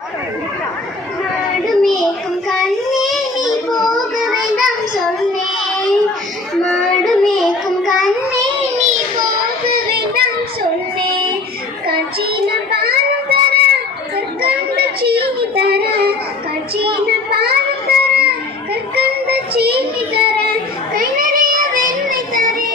மாடு மேய்க்கும் கண்ணே நீ போக வேண்டாம் சொன்னேன். மாடு மேய்க்கும் கண்ணே நீ போக வேண்டாம் சொன்னேன். காட்சின பானம் தர கற்கண்ட சீனி தர, காட்சின பானம் தர கற்கண்ட சீனி தர, கை நிறைய வெண்ணெய் தரவே